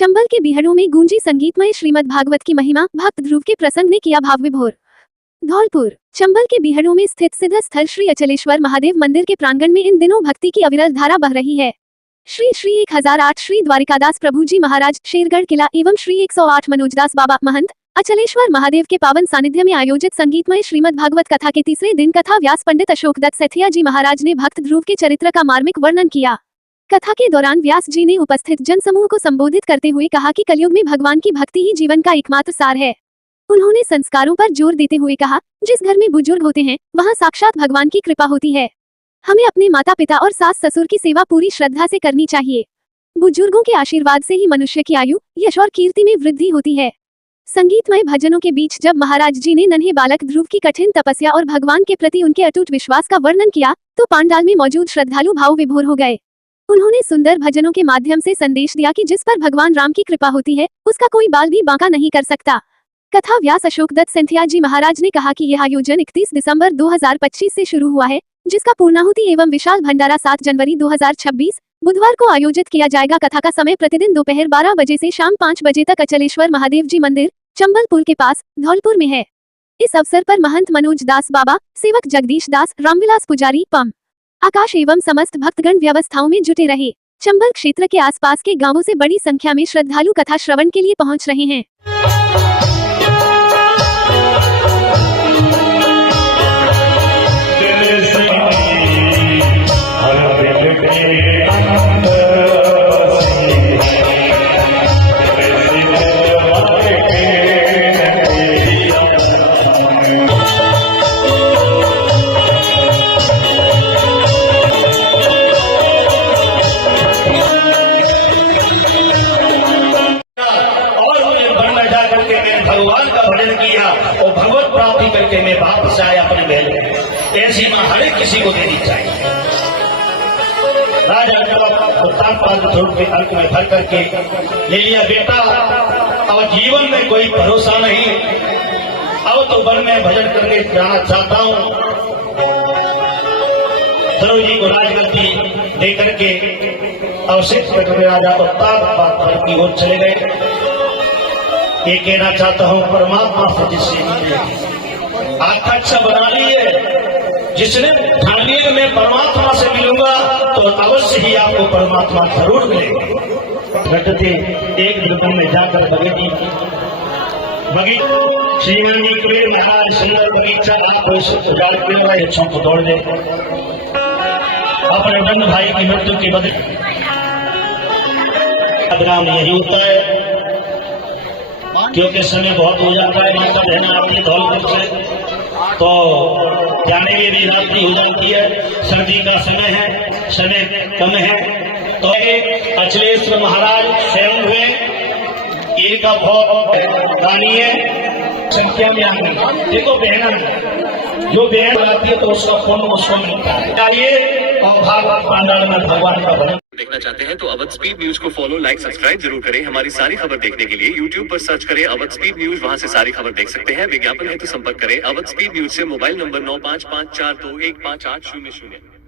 चंबल के बिहड़ों में गूंजी संगीतमय श्रीमद् भागवत की महिमा, भक्त ध्रुव के प्रसंग ने किया भाव विभोर। धौलपुर चंबल के बिहड़ों में स्थित सिद्ध स्थल श्री अचलेश्वर महादेव मंदिर के प्रांगण में इन दिनों भक्ति की अविरल धारा बह रही है। श्री श्री 1008 श्री द्वारिकादास प्रभु जी महाराज शेरगढ़ किला एवं श्री 108 मनोजदास बाबा महंत अचलेश्वर महादेव के पावन सानिध्य में आयोजित संगीतमय श्रीमद् भागवत कथा के तीसरे दिन कथा व्यास पंडित अशोक दत्त सेठिया जी महाराज ने भक्त ध्रुव के चरित्र का मार्मिक वर्णन किया। कथा के दौरान व्यास जी ने उपस्थित जनसमूह को संबोधित करते हुए कहा कि कलयुग में भगवान की भक्ति ही जीवन का एकमात्र सार है। उन्होंने संस्कारों पर जोर देते हुए कहा, जिस घर में बुजुर्ग होते हैं वहां साक्षात भगवान की कृपा होती है। हमें अपने माता पिता और सास ससुर की सेवा पूरी श्रद्धा से करनी चाहिए। बुजुर्गों के आशीर्वाद से ही मनुष्य की आयु, यश और कीर्ति में वृद्धि होती है। संगीतमय भजनों के बीच जब महाराज जी ने नन्हे बालक ध्रुव की कठिन तपस्या और भगवान के प्रति उनके अटूट विश्वास का वर्णन किया तो पांडाल में मौजूद श्रद्धालु भाव विभोर हो गए। उन्होंने सुंदर भजनों के माध्यम से संदेश दिया कि जिस पर भगवान राम की कृपा होती है उसका कोई बाल भी बांका नहीं कर सकता। कथा व्यास अशोक दत्त सेठिया जी महाराज ने कहा कि यह आयोजन 31 दिसंबर 2025 से शुरू हुआ है, जिसका पूर्णाहुति एवं विशाल भंडारा 7 जनवरी 2026 बुधवार को आयोजित किया जाएगा। कथा का समय प्रतिदिन दोपहर 12 बजे से शाम 5 बजे तक अचलेश्वर महादेव जी मंदिर, चंबल पुल के पास, धौलपुर में है। इस अवसर पर महंत मनोज दास बाबा, सेवक जगदीश दास, रामविलास पुजारी, पम आकाश एवं समस्त भक्तगण व्यवस्थाओं में जुटे रहे। चंबल क्षेत्र के आसपास के गांवों से बड़ी संख्या में श्रद्धालु कथा श्रवण के लिए पहुंच रहे हैं। भगवान का भजन किया और भगवत प्राप्ति करके मैं वापस आया अपने महल में। ऐसी मां हर एक किसी को देनी चाहिए। राजा के अर्थ में भर करके ले लिया बेटा, अब जीवन में कोई भरोसा नहीं, अब तो वन में भजन करने जाना चाहता हूँ। सरोज जी को राजगद्दी दे करके अवशिष्ट राजा को ताक की ओर चले गए। ये कहना चाहता हूं परमात्मा से जिससे आंख अच्छा बना लिए, जिसने ठान लिया मैं परमात्मा से मिलूंगा तो अवश्य ही आपको परमात्मा जरूर मिलेगा। घटते एक दिन में जाकर श्रीमान जी महाराज सुंदर बगीचा आपको उजाड़ के अच्छों को दौड़ दे। अपने बंद भाई की मृत्यु के बदले बदनाम यही होता है, क्योंकि समय बहुत हो जाता है। माता बहना अपने धौलपुर से तो जाने में भी रात्रि हो जाती है, सर्दी का समय है, समय कम है। तो अचलेश्वर महाराज स्वयं हुए, इनका बहुत गानी है, संख्या में आगे देखो बहना जो बहन आती है तो उसका फोन उसको मिलता है। चाहिए और भागवत पांडाल में भगवान का भजन देखना चाहते हैं तो अवध स्पीड न्यूज को फॉलो, लाइक, सब्सक्राइब जरूर करें। हमारी सारी खबर देखने के लिए YouTube पर सर्च करें अवध स्पीड न्यूज, वहां से सारी खबर देख सकते हैं। विज्ञापन है तो संपर्क करें अवध स्पीड न्यूज से। Mobile number 9554215800।